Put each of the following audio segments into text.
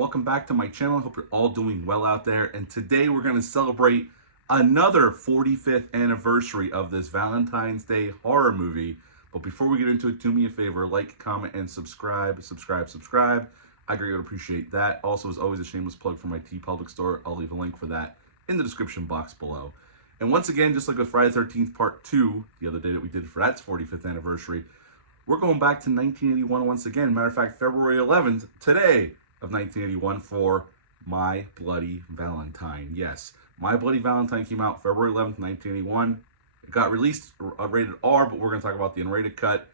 welcome back to my channel. I hope you're all doing well out there. And today we're going to celebrate another 45th anniversary of this Valentine's Day horror movie. But before we get into it, do me a favor, like, comment, and subscribe. I greatly would appreciate that. Also, as always, a shameless plug for my TeePublic store. I'll leave a link for that in the description box below. And once again, just like with Friday the 13th Part 2, the other day that we did for that 45th anniversary, we're going back to 1981 once again. Matter of fact, February 11th, today of 1981 for My Bloody Valentine. Yes, My Bloody Valentine came out February 11th, 1981. It got released rated R, but we're going to talk about the unrated cut.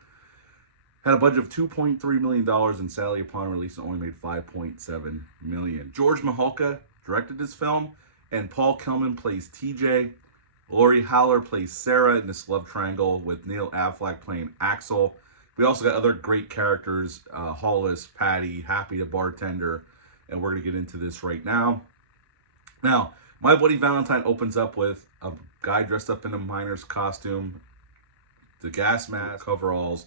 Had a budget of $2.3 million and sadly upon release it only made $5.7 million. George Mihalka directed this film, and Paul Kelman plays TJ. Lori Haller plays Sarah in this love triangle with Neil Affleck playing Axel. We also got other great characters, Hollis, Patty, Happy the bartender, and we're going to get into this right now. Now, My Bloody Valentine opens up with a guy dressed up in a miner's costume, the gas mask, coveralls,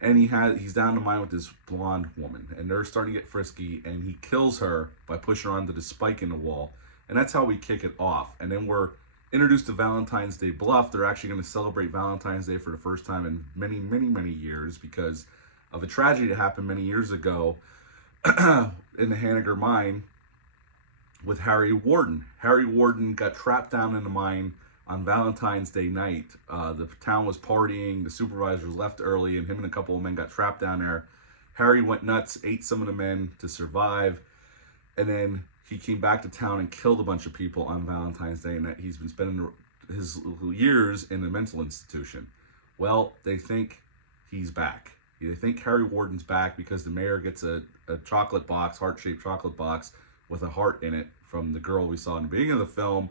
and he's down the mine with this blonde woman, and they're starting to get frisky, and he kills her by pushing her onto the spike in the wall, and that's how we kick it off. And then we're introduced to Valentine's Day Bluff. They're actually going to celebrate Valentine's Day for the first time in many years because of a tragedy that happened many years ago in the Hanniger mine with Harry Warden. Harry Warden got trapped down in the mine on Valentine's Day night. The town was partying, the supervisors left early, and him and a couple of men got trapped down there. Harry went nuts, ate some of the men to survive, and then he came back to town and killed a bunch of people on Valentine's Day, and that he's been spending his years in a mental institution. Well, they think he's back. They think Harry Warden's back because the mayor gets a chocolate box, heart-shaped chocolate box with a heart in it from the girl we saw in the beginning of the film.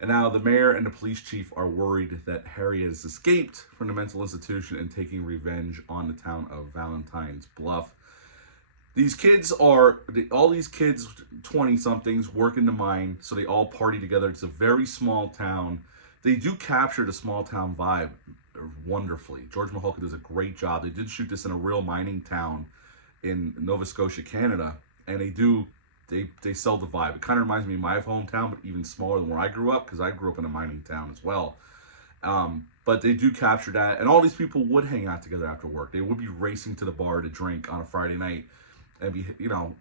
And now the mayor and the police chief are worried that Harry has escaped from the mental institution and taking revenge on the town of Valentine's Bluff. These kids all these kids, 20-somethings, work in the mine, so they all party together. It's a very small town. They do capture the small town vibe wonderfully. George Mihalka does a great job. They did shoot this in a real mining town in Nova Scotia, Canada, and they sell the vibe. It kind of reminds me of my hometown, but even smaller than where I grew up, because I grew up in a mining town as well. But they do capture that, and all these people would hang out together after work. They would be racing to the bar to drink on a Friday night, and be,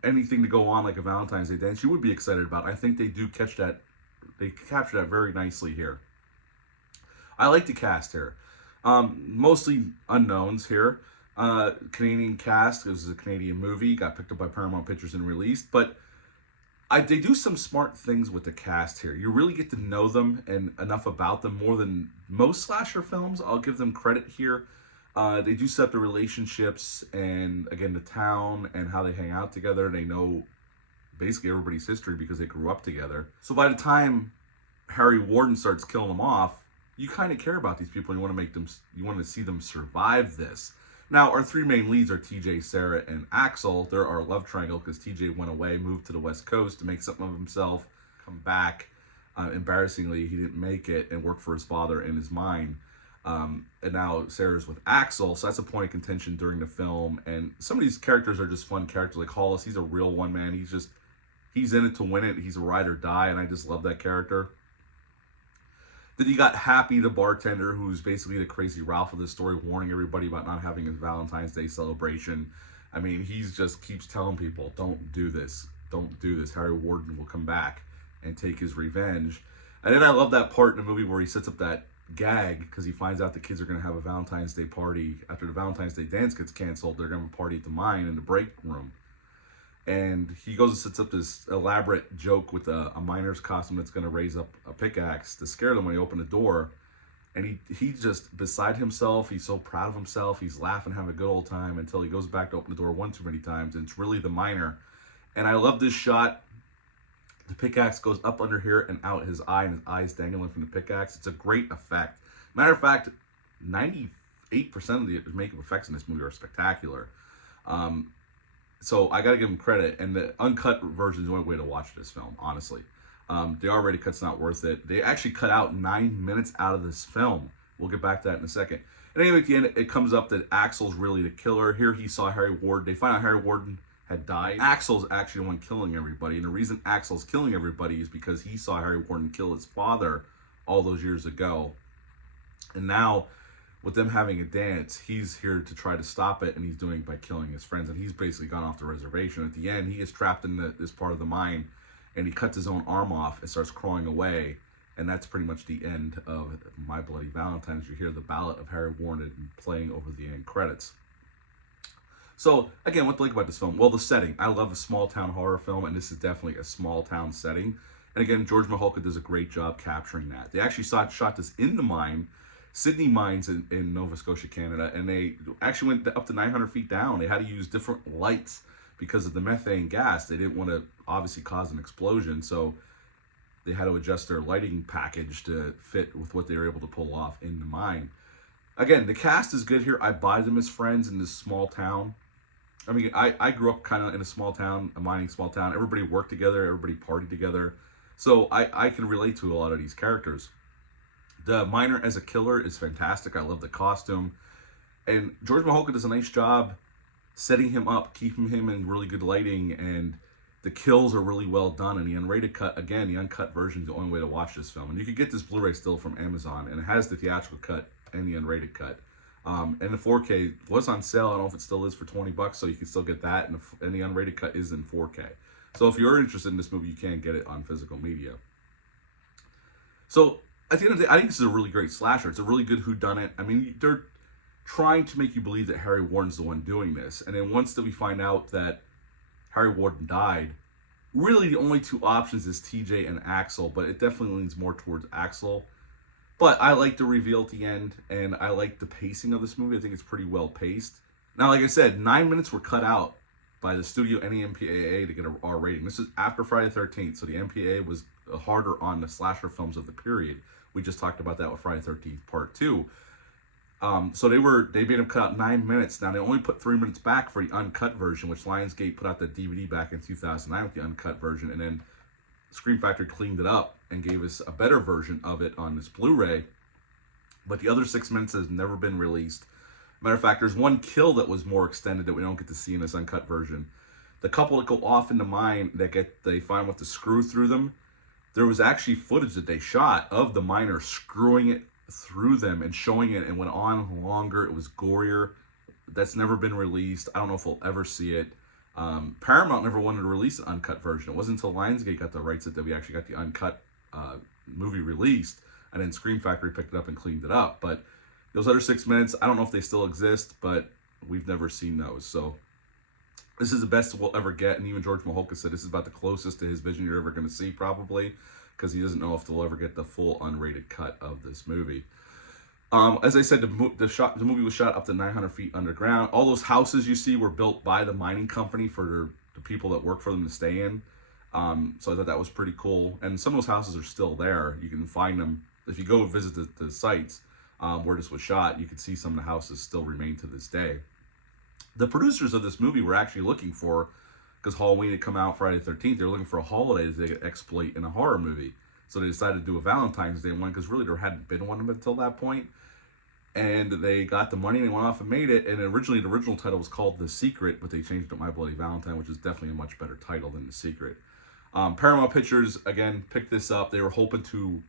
anything to go on like a Valentine's Day dance you would be excited about. I think they do catch that. They capture that very nicely here. I like the cast here. Mostly unknowns here. Canadian cast. It was a Canadian movie. Got picked up by Paramount Pictures and released, but they do some smart things with the cast here. You really get to know them and enough about them more than most slasher films. I'll give them credit here. They do set up the relationships and, again, the town and how they hang out together. They know basically everybody's history because they grew up together. So by the time Harry Warden starts killing them off, you kind of care about these people. You want to see them survive this. Now, our three main leads are TJ, Sarah, and Axel. They're our love triangle because TJ went away, moved to the West Coast to make something of himself, come back. Embarrassingly, he didn't make it and worked for his father in his mine. And now Sarah's with Axel, so that's a point of contention during the film. And some of these characters are just fun characters, like Hollis. He's a real one, man. He's in it to win it. He's a ride or die, and I just love that character. Then you got Happy, the bartender, who's basically the crazy Ralph of the story, warning everybody about not having his Valentine's Day celebration. I mean, he just keeps telling people, don't do this. Don't do this. Harry Warden will come back and take his revenge. And then I love that part in the movie where he sets up that gag because he finds out the kids are going to have a Valentine's Day party. After the Valentine's Day dance gets canceled, they're going to have a party at the mine in the break room. And he goes and sets up this elaborate joke with a miner's costume that's going to raise up a pickaxe to scare them when they open the door. And he's just beside himself. He's so proud of himself. He's laughing, having a good old time until he goes back to open the door one too many times. And it's really the miner. And I love this shot. The pickaxe goes up under here and out his eye, and his eye's dangling from the pickaxe. It's a great effect. Matter of fact, 98% of the makeup effects in this movie are spectacular. So I got to give him credit. And the uncut version is the only way to watch this film, honestly. The R-rated cut's not worth it. They actually cut out 9 minutes out of this film. We'll get back to that in a second. And anyway, at the end, it comes up that Axel's really the killer. Here he saw Harry Warden. They find out Harry Warden had died. Axel's actually the one killing everybody, and the reason Axel's killing everybody is because he saw Harry Warden kill his father all those years ago. And now, with them having a dance, he's here to try to stop it, and he's doing it by killing his friends, and he's basically gone off the reservation. At the end, he is trapped in this part of the mine, and he cuts his own arm off and starts crawling away, and that's pretty much the end of My Bloody Valentine. You hear the ballad of Harry Warden playing over the end credits. So, again, what to like about this film? Well, the setting. I love a small-town horror film, and this is definitely a small-town setting. And again, George Mihalka does a great job capturing that. They actually shot this in the mine, Sydney Mines in Nova Scotia, Canada, and they actually went up to 900 feet down. They had to use different lights because of the methane gas. They didn't want to obviously cause an explosion, so they had to adjust their lighting package to fit with what they were able to pull off in the mine. Again, the cast is good here. I buy them as friends in this small town. I mean, I grew up kind of in a small town, a mining small town. Everybody worked together, everybody partied together. So I can relate to a lot of these characters. The miner as a killer is fantastic. I love the costume. And George Mihalka does a nice job setting him up, keeping him in really good lighting, and the kills are really well done. And the unrated cut, again, the uncut version is the only way to watch this film. And you can get this Blu-ray still from Amazon, and it has the theatrical cut and the unrated cut. And the 4K was on sale. I don't know if it still is for $20, so you can still get that. And the unrated cut is in 4K. So if you're interested in this movie, you can get it on physical media. So at the end of the day, I think this is a really great slasher. It's a really good whodunit. I mean, they're trying to make you believe that Harry Warden's the one doing this. And then once that we find out that Harry Warden died, really the only two options is TJ and Axel, but it definitely leans more towards Axel. But I like the reveal at the end, and I like the pacing of this movie. I think it's pretty well paced. Now, like I said, 9 minutes were cut out by the studio and the MPAA to get an R rating. This is after Friday the 13th, so the MPAA was harder on the slasher films of the period. We just talked about that with Friday the 13th Part 2. So they made them cut out 9 minutes. Now, they only put 3 minutes back for the uncut version, which Lionsgate put out the DVD back in 2009 with the uncut version, and then Scream Factory cleaned it up and gave us a better version of it on this Blu-ray. But the other 6 minutes has never been released. Matter of fact, there's one kill that was more extended that we don't get to see in this uncut version. The couple that go off in the mine they find with the screw through them, there was actually footage that they shot of the miner screwing it through them and showing it, and went on longer. It was gorier. That's never been released. I don't know if we'll ever see it. Paramount never wanted to release an uncut version. It wasn't until Lionsgate got the rights that we actually got the uncut movie released, and then Scream Factory picked it up and cleaned it up. But those other 6 minutes, I don't know if they still exist, but we've never seen those. So this is the best we'll ever get, and even George Mihalka said this is about the closest to his vision you're ever going to see, probably, because he doesn't know if they'll ever get the full unrated cut of this movie. As I said, the movie was shot up to 900 feet underground. All those houses you see were built by the mining company for the people that work for them to stay in. So I thought that was pretty cool. And some of those houses are still there. You can find them. If you go visit the sites where this was shot, you can see some of the houses still remain to this day. The producers of this movie were actually looking for, because Halloween had come out Friday the 13th, they were looking for a holiday that they could exploit in a horror movie. So they decided to do a Valentine's Day one, because really there hadn't been one until that point. And they got the money, and they went off and made it. And originally, the original title was called The Secret, but they changed it to My Bloody Valentine, which is definitely a much better title than The Secret. Paramount Pictures, again, picked this up. They were hoping to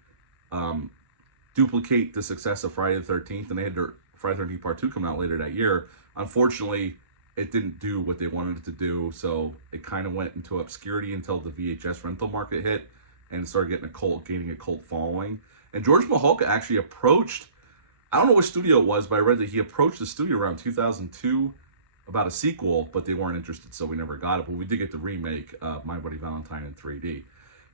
duplicate the success of Friday the 13th, and they had their Friday the 13th Part 2 come out later that year. Unfortunately, it didn't do what they wanted it to do, so it kind of went into obscurity until the VHS rental market hit and started gaining a cult following. And George Mihalka actually approached, I don't know which studio it was, but I read that he approached the studio around 2002 about a sequel, but they weren't interested, so we never got it. But we did get the remake of My Bloody Valentine in 3D.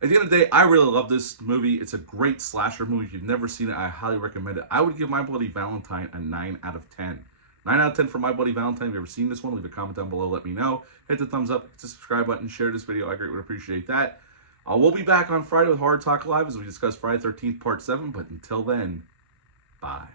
At the end of the day, I really love this movie. It's a great slasher movie. If you've never seen it, I highly recommend it. I would give My Bloody Valentine a 9 out of 10. 9 out of 10 for My Bloody Valentine. If you've ever seen this one, leave a comment down below. Let me know. Hit the thumbs up, hit the subscribe button, share this video. I greatly would appreciate that. We'll be back on Friday with Horror Talk Live as we discuss Friday the 13th Part 7. But until then, bye.